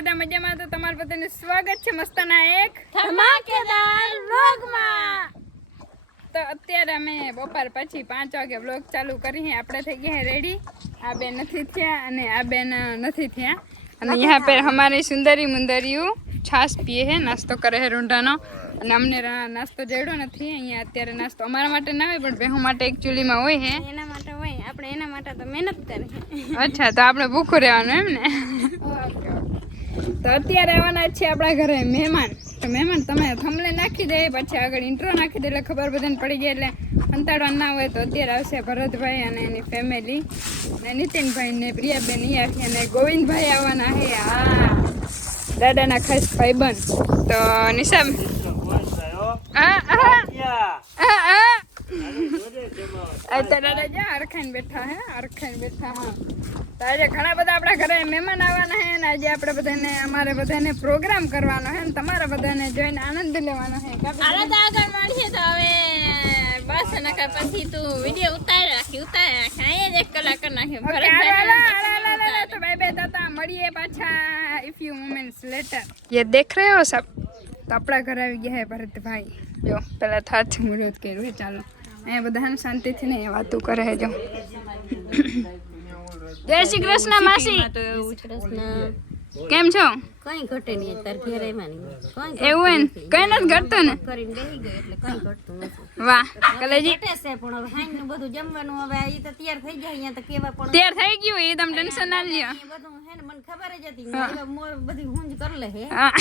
બધા મજામાં? તો તમારા બધાને સ્વાગત છે મસ્તના એક ધમાકેદાર વ્લોગમાં તો અત્યારે અમે બપોર પછી પાંચ વાગે વ્લોગ ચાલુ કરી આપણે થઈ ગયા રેડી આ બે નથી થયા અને આ બેન નથી થયા. અને યહાં પર અમારી સુંદરી મુંદરીયું છાશ પીએ હે નાસ્તો કરે હે રૂંઢાનો. અને અમને નાસ્તો જડ્યો નથી અહીંયા અત્યારે નાસ્તો અમારા માટે ના હોય પણ બેહુ માટે એકચ્યુઅલીમાં હોય હે. એના માટે હોય આપણે એના માટે તો મહેનત કરી અચ્છા તો આપણે ભૂખું રહેવાનું એમ ને? ઓકે તો અત્યારે આવવાના છે આપણા ઘરે મહેમાન. તો મહેમાન તમે થમલે નાખી દે પછી આગળ ઇન્ટ્રો નાખી દે એટલે ખબર બધાને પડી જાય એટલે અંતાડવા ના હોય તો અત્યારે આવશે ભરતભાઈ અને એની ફેમિલી ને નીતિનભાઈ ને પ્રિયાબેન આખી અને ગોવિંદભાઈ આવવાના હે હા. દાદાના ખાસ ભાઈબંધ. તો અત્યારે દાદા જ્યાં અરખાઈને બેઠા હે અરખાઈને બેઠા હા. તો આજે ઘણા બધા આપણા ઘરે મહેમાન આવવાના હે ને આજે આપણે બધાને અમારે બધાને પ્રોગ્રામ કરવાનો છે ને તમારા બધાને જોઈને આનંદ લેવાનો છે આનંદ આગળ મળીએ તો હવે. બસ નકર પછી તું વીડિયો ઉતારી રાખી ઉતારી રાખી. અહીંયા જ એક કલાક નાખ્યો. તો બાય બે દાતા મળીએ પાછા ઇફ યુ મોમેન્ટ્સ લેટર યે દેખ રહ્યો સબ તો આપણા ઘરે આવી ગયા હે ભરતભાઈ. જો પેલા થાથ મુહૂર્ત કર્યું ચાલો. અહીંયા બધાને શાંતિથી ને વાતો કરે જો. જય શ્રી કૃષ્ણ માસી. જય શ્રી કૃષ્ણ. કેમ છો? કઈ ઘટે નહીં તાર ઘેર આવ્યા નહીં. એવું હે ને કઈ નથી ઘટતું ને? કરીને બેસી ગઈ એટલે કઈ ઘટતું નથી. વાહ કલેજી. ઘટે છે પણ હવે હાઈ નું બધું જમવાનું હવે એ તો તૈયાર થઈ જાય અહીંયા તો કેવા પણ તૈયાર થઈ ગયું એ તમે ટેન્શન ના લ્યો. બધું હે ને મને ખબર જ હતી હવે મોર બધી હુંજ કર લે હે. હા.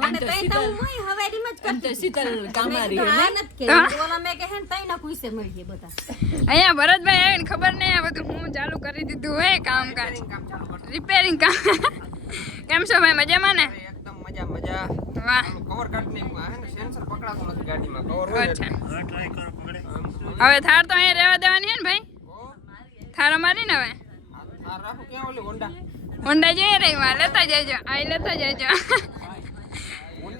મને કઈ તો હું મોય હવારીમાં જ કરતી. શીતલ કામારી નથી કે ઓલા મે કે હે ને તઈ ના કુઈસે મળીએ બધા. અહીંયા ભરતભાઈ આવીને ખબર નહીં આ બધું હું ચાલુ કરી દીધું હોય કામકાજ. રિપેરિંગ કામ. કેમ છો ભાઈ મજામાં ને? એકદમ મજા મજા. વાહ. કવર કાઢી નાખ્યું હે ને સેન્સર પકડાતો નથી ગાડીમાં કવર હોય અચ્છા. હવે થાર તો અહીંયા રહેવા દેવાની હે ને ભાઈ? થાર અમારી ને હવે થાર રાખો ક્યાં ઓલી હોન્ડા? હોન્ડા જઈ રહી માં લેતા જજો આ લેતા જજો.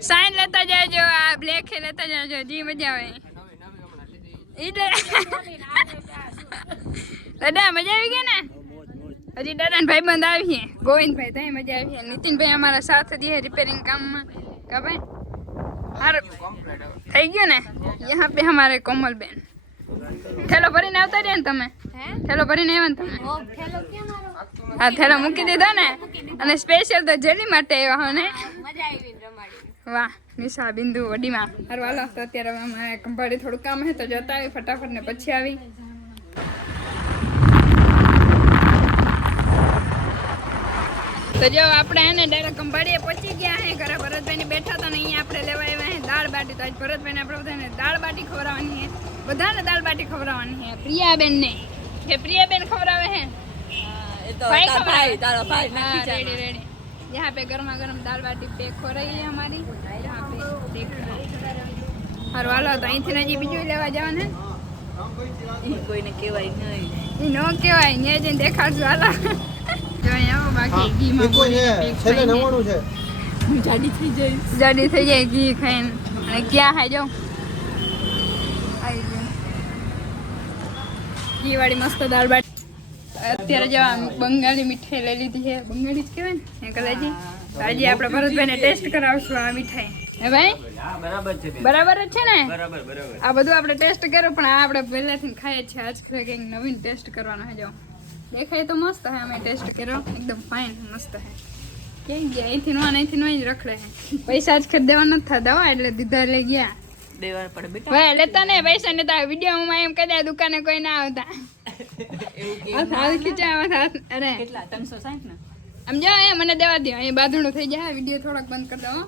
સાઈન લેતા જજો આ બ્લેક હે લેતા જજો જી મજા આવે. ઈ દે દાદા મજા આવી ગઈ ને? હજી દાદા ભાઈ બંધ આવીએ. ગોવિંદભાઈ ત્યાં મજા આવી નીતિનભાઈ અમારા સાથ દે રિપેરિંગ કામમાં. કા ભાઈ? હારું. થઈ ગયું ને? યહાં પે હમારે કોમલબેન. થેલો ભરીને આવતા રહ્યા ને તમે? થેલો ભરીને આવ્યા ને તમે? હા થેલો મૂકી દીધો ને? અને સ્પેશિયલ તો જેલી માટે આવ્યા હો ને? વાહ નિશા બિંદુ વડીમાં હારું હાલો તો અત્યારે અમારે કંપાડી થોડું કામ હે તો જતા આવી ફટાફટ ને પછી આવી. તો જો આપણે એને ડાયરેક્ટ કંભાળીએ પહોંચી ગયા હે ઘરે ભરતભાઈને બેઠા હતા ને અહીંયા આપણે લેવા આવ્યા હે દાળ બાટી. તો આજ ભરતભાઈને આપણે બધાને દાળ બાટી ખવડાવવાની હે બધાને દાળ બાટી ખવડાવવાની હે. પ્રિયાબેનને. કે પ્રિયાબેન ખવડાવે હે? એ તો ભાઈ તારો ભાઈ ગરમા ગરમ દાળ બાટી પેક હો રહી હે હમારી વાલો તો અહીંથી નજી બીજું લેવા જવાનું હે? કોઈને કહેવાય નહીં. ઈ નો કહેવાય ન્યા જઈને દેખાડજો હાલા. જાડી થઈ જાય. ઘી ખાઈને. અને ક્યાં ખાઈ જાઉં? ઘી વાળી મસ્ત દાળ બાટી. અત્યારે જવા બંગાળી મીઠાઈ લઈ લીધી છે. બંગાળી જ કહેવાય ને? તો આજે આપણે ભરતભાઈને ટેસ્ટ કરાવશું આ મીઠાઈ. હે ભાઈ? બરાબર જ છે ને? બરાબર બરાબર. આ બધું આપણે ટેસ્ટ કર્યો પણ આ આપણે પહેલાથી ખાઈએ છીએ. છે આજ ખરે કંઈક નવીન ટેસ્ટ કરવાનો હે જો. દેખાય તો મસ્ત હે અમે ટેસ્ટ કર્યો. એકદમ ફાઇન મસ્ત હે. ક્યાંય ગયા? અહીંથી નો અહીંથી નો જ રખડે હે. પૈસા જ ખરીદવા નથી થતા હો એટલે દીધા લઈ ગયા. દેવા પડે બેટા. ભાઈ લેતા ને પૈસા ને તો વિડીયોમાં એમ કહી દે દુકાને કોઈ ના આવતા. હાથ હાથ ખીચાવા અરે. કેટલા? ત્રણસો સાઠ ને? આમ જો એ મને દેવા દો અહીં બાંધણું થઈ જાય વીડિયો થોડોક બંધ કરી દો હો.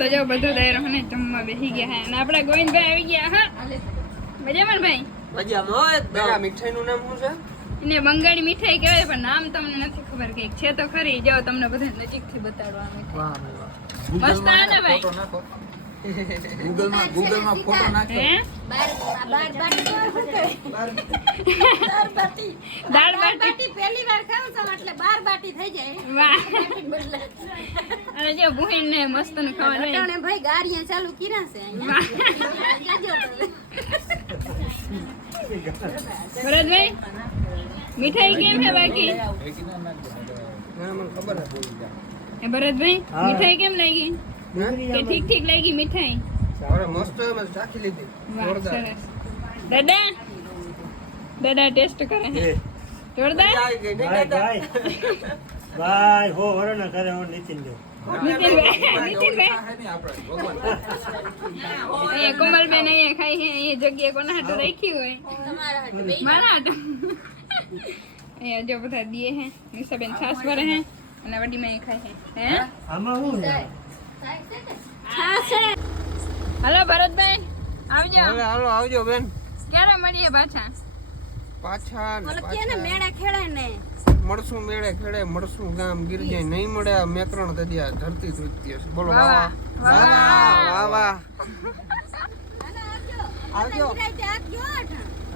તો જો બધો દાયરો મને જમવા બેસી ગયા હે. અને આપણા ગોવિંદભાઈ આવી ગયા હા. મજામાં ભાઈ? પેલા મીઠાઈનું નામ શું છે? એને બંગાળી મીઠાઈ કહેવાય પણ નામ તમને નથી ખબર કે છે તો ખરી. જાઓ તમને બધા નજીકથી બતાડવા મસ્ત હે ને ભાઈ. ફોટો નાખો. બાર બાર બાટી બાર બાટી દાળ બાટી. બાટી પહેલી વાર ખાવ છો એટલે બાર બાટી થઈ જાય. વાહ. અને જો ને મસ્તનું ખાવાનું અટાણે ભાઈ ગારિયા ચાલુ કર્યા છે અહીંયા. ભરતભાઈ? મીઠાઈ કેમ છે બાકી હા મને ખબર છે એ ભરતભાઈ મીઠાઈ કેમ લાગી કે ઠીક ઠીક લાગી મીઠાઈ અરે મસ્ત હોય, મેં ચાખી લીધી વાહ જોરદાર. સરસ દાદા દાદા ટેસ્ટ કરે છે જોરદાર આવી ગઈ, નહીં ભાઈ દાદા? ભાઈ ભાઈ હો વરણ કરે હો નીતિન જો નીતિનભાઈ નીતિનભાઈ ખાય નહીં આપણે ભગવાન અહીંયા કોમલબેન અહીંયા ખાઈ છે અહીંયા જગ્યાએ કોના હાટુ રાખી હોય તમારા હાટુ બે મારા હાટુ અહીંયા જો બધા દીએ હે નિશાબેન છાસ ભરે હે અને વડીમાં એ ખાય હે હે આમાં શું છે હલો ભરતભાઈ આવજો હાલો, હાલો, આવજો બેન ક્યારે મળીએ પાછા પાછા ને ઓલો કે ને પાછા. મેળા ખેડાય ને મળશું મેળે ખેડે મળશું ગામ ગિરજાય નહીં મળે આ મેકરણ તદ્યા ધરતી તૂટતી હશે બોલો વાહ, વાહ વાહ. વાહ વાહ વાહ આવજો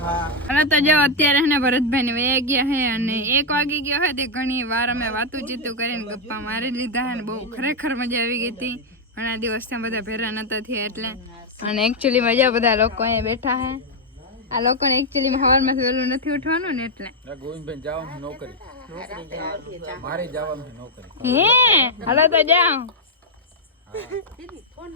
હવે તો જો અત્યારે હે ને ભરતભાઈ ને વયા ગયા હે અને એક વાગી ગયો હે તે ઘણી વાર અમે વાતું ચીતું કરીને ગપ્પા મારી લીધા અને બહુ ખરેખર મજા આવી ગઈ હતી. ઘણા દિવસથી બધા ભેરા નતા થયા એટલે. અને એકચ્યુઅલી મજા બધા લોકો અહીંયા બેઠા હે. આ લોકોને એકચ્યુઅલી સવારમાં વહેલું નથી ઉઠવાનું ને એટલે. ગોવિંદભાઈ જવાનું નોકરી. મારે જવાનું નોકરી. હે? હાલો તો જાઉં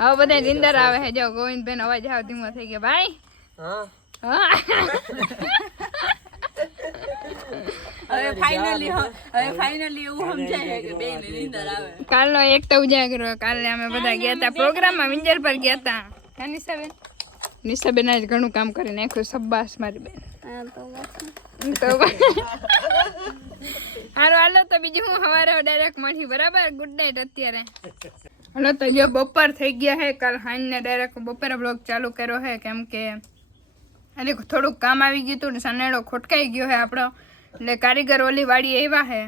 હવે બધા નિંદર આવે છે જો ગોવિંદભાઈ અવાજ આવ ધીમો થઈ ગયો. ભાઈ? હા. હવે ફાઇનલી હવે ફાઇનલી એવું સમજાય કે બે ને નીંદર આવે. કાલનો એક તો ઉજાગરો કાલે અમે બધા ગયા હતા પ્રોગ્રામમાં વિંજર પર ગયા હતા હા નિશાબેન? નિશાબેન આજ ઘણું કામ કરી નાખ્યું સબ્બાસ મારી બેન. તો હારું હાલો તો બીજું હું સવારે ડાયરેક્ટ મળી બરાબર? ગુડ નાઇટ અત્યારે. હાલો તો જો બપોર થઈ ગયા હે કાલ હાંજને ડાયરેક્ટ બપોરે બ્લોગ ચાલુ કર્યો હે કેમ કે એટલે થોડુંક કામ આવી ગયું હતું ને સનેડો ખોટકાઈ ગયો હે આપણો. એટલે કારીગર ઓલી વાડી આવ્યા હે.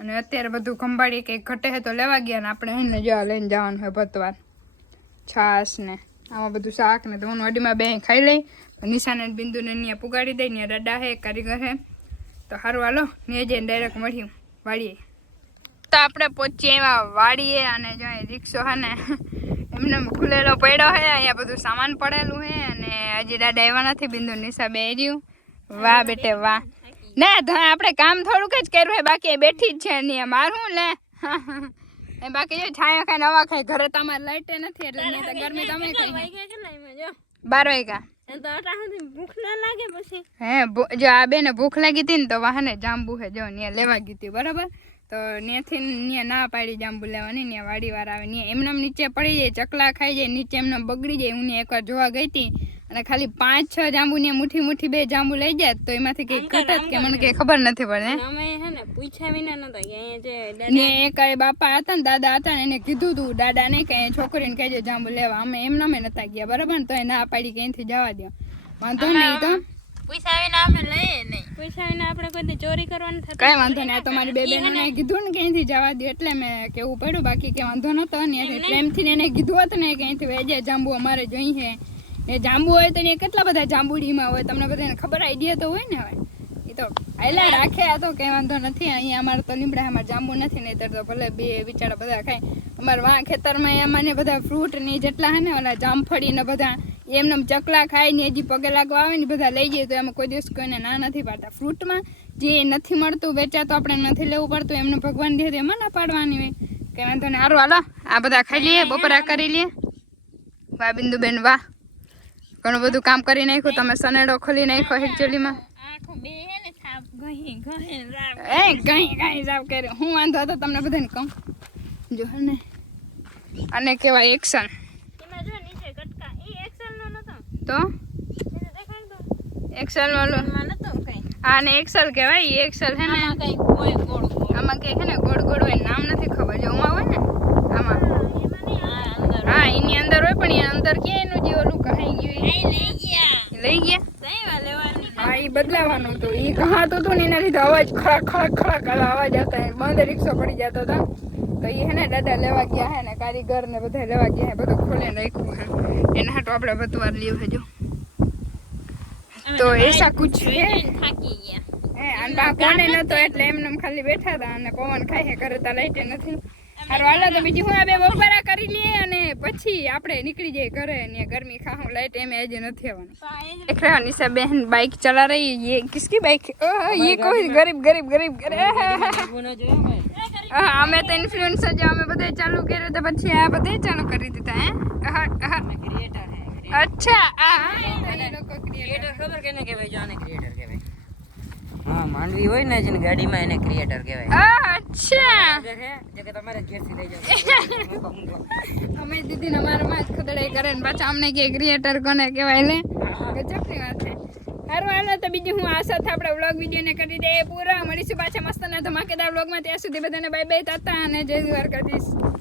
અને અત્યારે બધું ખંભાળી કંઈક ઘટે હે તો લેવા ગયા ને આપણે એને જવા લઈને જવાનું હોય ભતવાર. છાશ ને આમાં બધું શાક ને તો હું અડીમાં બે ખાઈ લઈ. નિશાને બિંદુને ત્યાં પુગાડી દઈ ને રડા હે, કારીગર હે. તો સારું હાલો ને જઈને ડાયરેક્ટ મળ્યું વાડીએ. તો આપણે પહોંચીએ એવા વાડીએ અને જો રિક્ષો હે ને એમને ખુલેલો પડ્યો હે અહીંયા બધું સામાન પડેલું હે અને હજી દાદા આવ્યા નથી બિંદુ નિશા બે રહ્યું. વાહ બેટે વાહ. ના તો આપણે કામ થોડુંક જ કર્યું હે બાકી બેઠી જ છે ને મારું લે. એ બાકી જો છાયા ખાઈ નવા ખાઈ ઘરે તો અમારે લાઈટ નથી એટલે નહીં તો ગરમી તમે ખાઈ. બાર વાગ્યા ના હે જો આ બેને ભૂખ લાગી હતી ને તો વાહને જાંબુ હે જો ત્યાં લેવા ગઈ હતી બરાબર? તો ત્યાંથી ત્યાં ના પાડી જાંબુ લેવાની ત્યાં વાડીવાર આવે ત્યાં એમને નીચે પડી જાય ચકલા ખાઈ જાય નીચે એમને બગડી જાય હું એકવાર જોવા ગઈ હતી અને ખાલી પાંચ છ જાંબુ ને મુઠ્ઠી મુઠ્ઠી બે જાંબુ લઈ જાય તો એમાંથી કઈ ઘટત કે મને કઈ ખબર નથી પડે અમે હે ને પૂછ્યા વિના નતા કે અહીંયા જે ને એક આ બાપા હતા ને દાદા હતા ને એને કીધું તું દાદા ને કે છોકરીને કહેજો જાંબુ લેવા. અમે એમને અમે નતા ગયા બરાબર ને? તો એ ના પાડી કે અહીંથી જવા દો વાંધો નહીં તો. પૈસા વિના અમે લઈએ નહીં. પૈસા વિના આપણે કોઈ ચોરી કરવાની થતી કઈ વાંધો નહીં તો મારી બે બહેનોને કીધું ને કે જવા દે એટલે મેં કેવું પડ્યું બાકી કે વાંધો નતો ને પ્રેમથી એને કીધું હતું ને ક્યાંથી અહીંથી વેજે જાંબુ અમારે જોઈએ એ જાંબુ હોય તો એ કેટલા બધા જાંબુડીમાં હોય તમને બધાને ખબર આઈડિયા તો હોય ને હવે. એ તો આયલા રાખે આ તો કઈ વાંધો નથી. અહીંયા અમારે તો લીમડા અમારે જાંબુ નથી નહીતર તો ભલે બે બિચારા બધા ખાય. અમારે વાં ખેતરમાં એમાં ને બધા ફ્રૂટ ને જેટલા હે ને ઓલા જામફળી ને બધા એમને ચકલા ખાય ને હજી પગે લાગવા આવે ને બધા લઈ જઈએ તો એમાં કોઈ દિવસ કોઈને ના નથી પાડતા. ફ્રૂટમાં જે નથી મળતું વેચાતો આપણે નથી લેવું પડતું, એમને ભગવાન દે એમાં ના પાડવાની હોય. કે વાંધો નહીં. સારું હાલો, આ બધા ખાઈ લઈએ, બપોરા કરી લઈએ. વાહ, બિંદુબેન, વાહ. ઘણું બધું કામ કરી નાખ્યું, તમે સનેડો ખોલી નાખ્યો એકચ્યુઅલીમાં ને એ કઈ કઈ સાફ કર્યો હું વાંધો હતો તમને બધાને કહું. જો ને. અને કહેવાય એક્શન એમાં જો નીચે કટકા ઈ એક્સેલ નો નતો તો? એક્સેલ વાળો. આ ને એક્સેલ કહેવાય એક્સેલ હે ને? આમાં ગોળ ગોળ. આમાં કે છે ને ગોળ ગોળ હોય નામ નથી ખબર. જો આમાં હોય ને આમાં. હા એની અંદર હોય પણ એ અંદર કે એનું જે ઓલું કહાઈ ગયું લઈ ગયા. લઈ ગયા? તઈ હા એ બદલાવાનું હતું. એ કહાતું હતું ને એના લીધે અવાજ ખડક ખડક ખડક આવા અવાજ આવતા. બંધ રિક્ષો પડી જતો હતો તો એ હે દાદા લેવા ગયા હે ને કારીગર ને બધા લેવા ગયા હે બધું ખોલે રાખ્યું હે. એના હાટું આપણે બધું વાર લીધું હજુ તો એસા કુછ હે? થાકી ગયા. અને બા કોને નતો એટલે એમને ખાલી બેઠા હતા અને પવન ખાઈ કરે તા લાઈટે નથી. હારું હાલો તો બીજું હું આ બે બપોરા કરી લઈએ અને પછી આપણે નીકળી જઈએ ઘરે ને ગરમી ખાઉં લાઈટ એમ એજ નથી આવવાની. દેખ રહ્યા નિશા બહેન બાઇક ચલા રહી એ કિસકી બાઈક? એ યે કોઈ ગરીબ ગરીબ ગરીબ ગરીબ. અમે તો ઇન્ફ્લુએન્સર જે અમે બધે ચાલુ કર્યું તો પછી આ બધે ચાલુ કરી દીધા હે ક્રિએટર હે અચ્છા આ અને લોકો ક્રિએટર ખબર કેને કહેવાય જાને ક્રિએટર કહેવાય હા માંડવી હોય ને જેને ગાડીમાં એને ક્રિએટર કહેવાય અચ્છા જે કે તમારે ઘેરથી લઈ જાવ અમે દીદી અમારા માં જ ખદડાઈ કરે ને પાછા અમને કે ક્રિએટર કોને કહેવાય લે ગજબની વાત છે સારું હાલો, તો બીજું હું આશા સાથે આપણે વ્લોગ વિડીયોને કરી દઈએ. પૂરા. મળીશું પાછા મસ્ત ને ધમાકેદાર વ્લોગમાં ત્યાં સુધી બધાને બાય બાય તાતા અને જય દ્વારકાધીશ.